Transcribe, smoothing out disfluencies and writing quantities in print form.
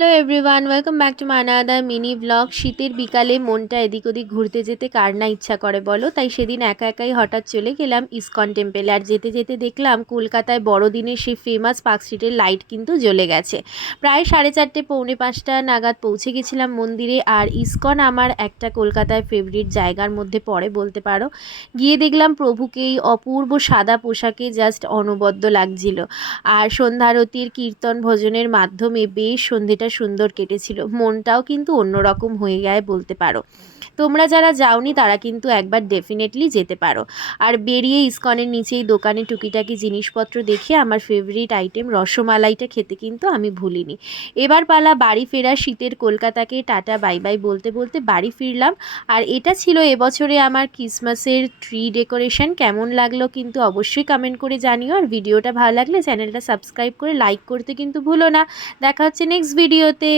Hello everyone, welcome back to my another mini blog. শীতের বিকালে মনটা এদিক ওদিক ঘুরতে যেতে কার না ইচ্ছা করে বলো। তাই সেদিন একা একাই হঠাৎ চলে গেলাম ইসকন টেম্পেলে। আর যেতে যেতে দেখলাম কলকাতায় বড়দিনের সেই ফেমাস পার্ক স্ট্রিটের লাইট কিন্তু জ্বলে গেছে। প্রায় 4:30 পৌনে 5টা নাগাদ পৌঁছে গেছিলাম মন্দিরে। আর ইসকন আমার একটা কলকাতায় ফেভারিট জায়গার মধ্যে পড়ে বলতে পারো। গিয়ে দেখলাম প্রভুকে এই অপূর্ব সাদা পোশাকে জাস্ট অনবদ্য লাগছিল। আর সন্ধ্যারতির কীর্তন ভজনের মাধ্যমে বেশ সন্ধেটা সুন্দর কেটেছিল। মনটাও কিন্তু অন্যরকম হয়ে যায় বলতে পারো। তোমরা যারা যাওনি তারা কিন্তু একবার ডেফিনেটলি যেতে পারো। আর বেরিয়ে ইসকনের নিচেই দোকানে টুকিটাকি জিনিসপত্র দেখে আমার ফেভারিট আইটেম রসমালাইটা খেতে কিন্তু আমি ভুলিনি। এবার পালা বাড়ি ফেরার। শীতের কলকাতাকে টাটা বাই বাই বলতে বলতে বাড়ি ফিরলাম। আর এটা ছিল এবছরে আমার ক্রিসমাসের ট্রি ডেকোরেশন। কেমন লাগলো কিন্তু অবশ্যই কমেন্ট করে জানিও। আর ভিডিওটা ভালো লাগলে চ্যানেলটা সাবস্ক্রাইব করে লাইক করতে কিন্তু ভুলো না। দেখা হচ্ছে নেক্সট ভিডিওতে।